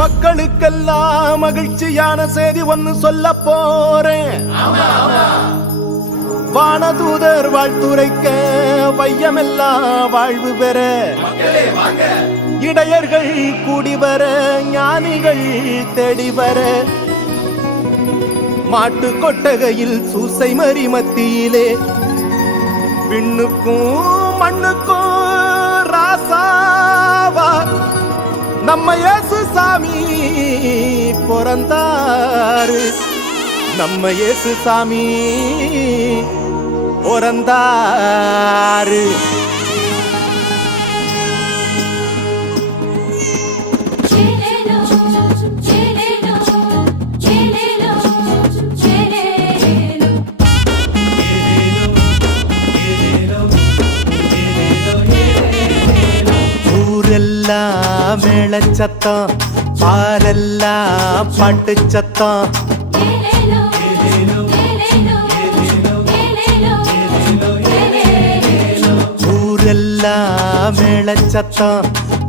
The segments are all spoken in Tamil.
மக்களுக்கெல்லாம் மகிழ்ச்சியான செய்தி ஒன்னு சொல்ல போறேன். வானதூதர் வாழ்த்துரைக்க வையமெல்லாம் வாழ்வு பெற. இடையர்கள் கூடி வர ஞானிகள் தேடி வர. மாட்டு கொட்டகையில் சூசை மறி மத்தியிலே. விண்ணுக்கும் மண்ணுக்கும் ராசாவா. நம்ம இயேசு சாமி பிறந்தாரு. நம்ம இயேசு சாமி பிறந்தாரு. Chelelo, ஊரெல்லாம் மேளச்சத்தம் பாரெல்லாம் பாட்டு சத்தம் ஊரெல்லாம் மேளச்சத்தம்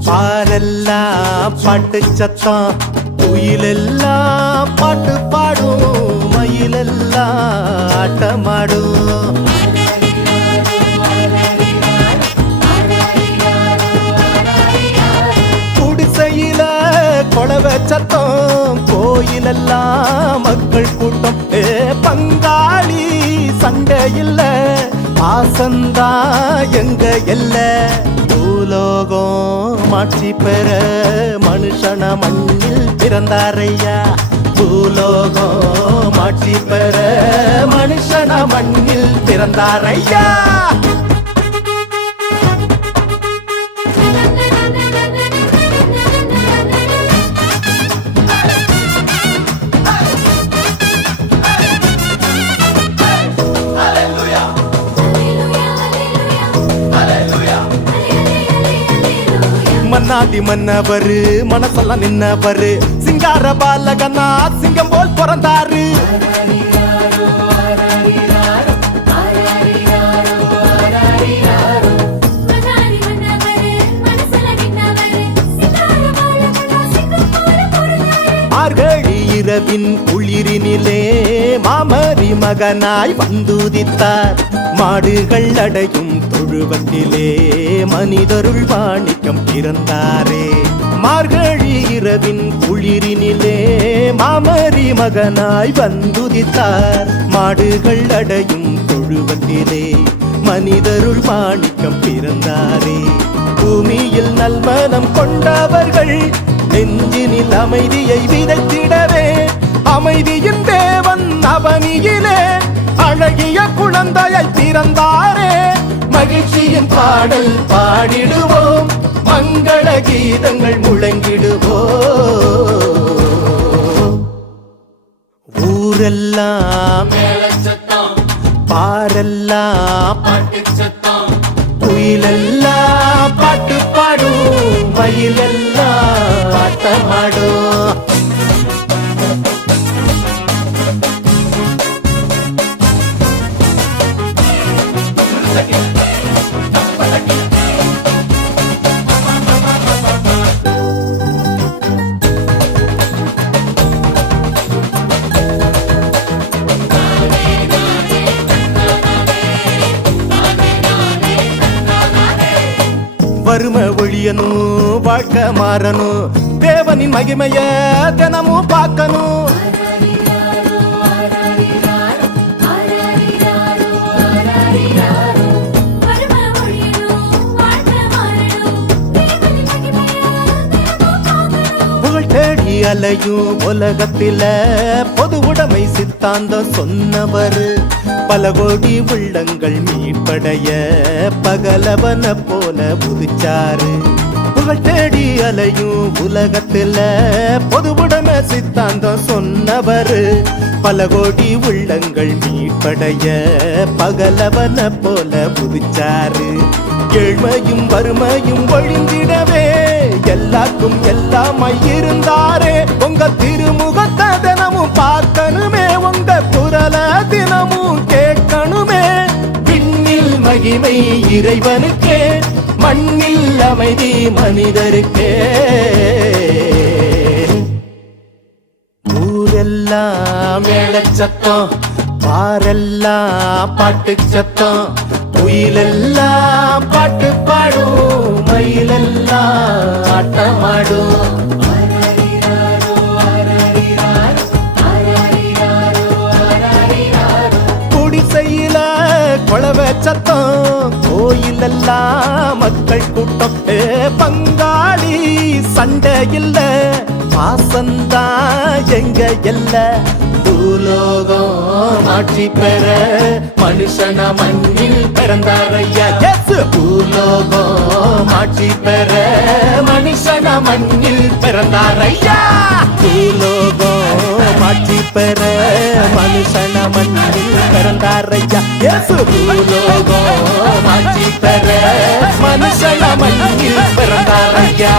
பாரெல்லாம் பாட்டு சத்தம். குயிலெல்லாம் பாட்டு பாடும் மயிலெல்லாம் ஆட்டமாடும். எங்க எல்ல. பூலோகம் மாட்சி பெற மனுஷன மண்ணில் பிறந்தாரையா? பூலோகம் மாட்சி பெற மனுஷன மண்ணில் பிறந்தாரையா? மன்னாதி மன்னவரு மனசெல்லாம் நின்னவரு. சிங்கார பாலகனா சிங்கம் போல் பிறந்தாரு. மன்னாரி இரவின் குளிரினிலே மாமரி மகனாய் வந்துதித்தார். மாடுகள் அடையும் தொழுவத்திலே மனிதருள் வாணிக்கம் பிறந்தாரே. மார்கழி இரவின் குளிரினிலே மாமரி மகனாய் வந்துதித்தார். மாடுகள் அடையும் தொழுவத்திலே மனிதருள் மாணிக்கம் பிறந்தாரே. பூமியில் நல்மனம் கொண்டவர்கள் நெஞ்சினில் அமைதியை விதைத்திடவே. அமைதியின் தேவன் அவனியிலே அழகிய குழந்தையை பிறந்தாரே. மகிழ்ச்சியின் பாடல் பாடிடுவோம். மங்கள கீதங்கள் முழங்கிடுவோம். ஊரெல்லாம் பாரெல்லாம் குயிலெல்லாம் பாட்டு பாடும். மயிலெல்லாம் ஆட்டமாடும் வறுமை ஒழியணும் வாழ்க்கை மாறணும் தேவனின் மகிமைய தினமும் பார்க்கணும் தேடி உலகத்தில பொது உடைமை சித்தாந்தம் சொன்னவர். பல கோடி உள்ளங்கள் மீன்படைய பகலவன போல புதிச்சாரு புகழ் தேடி அலையும் உலகத்தில பொது உடைமை சித்தாந்தம் சொன்னவர். பல கோடி உள்ளங்கள் மீன்படைய பகலவன போல புதிச்சாரு ஏழ்மையும் வறுமையும் ஒழிந்திடவே எல்லாருக்கும் எல்லாமாய் இருந்தாரே. உங்க திருமுகத்தை தினமும் பார்க்கணுமே உங்க குரல தினமும் கேட்கணுமே. விண்ணில் மகிமை இறைவனுக்கே மண்ணில் அமைதி மனிதருக்கே. ஊரெல்லாம் மேலச்சத்தம் பாரெல்லாம் பாட்டு சத்தம் உயிலெல்லாம் பாட்டு கோயிலெல்லாம் மக்கள் கூட்டம். பங்காளி சண்டை இல்ல. பாசந்தா எங்க எல்ல. பூலோகம் ஆட்சி பெற மனுஷன மண்ணில் பிறந்தாரையா பூலோகம் ஆட்சி பெற மனுஷன மண்ணில் பிறந்தாரையா பூலோகம் ஆட்சி பெற மனுஷன மண்ணில் பிறந்தாரையா? இயேசு ஆட்சி பெற மனுஷன மண்ணில் பிறந்தாரையா?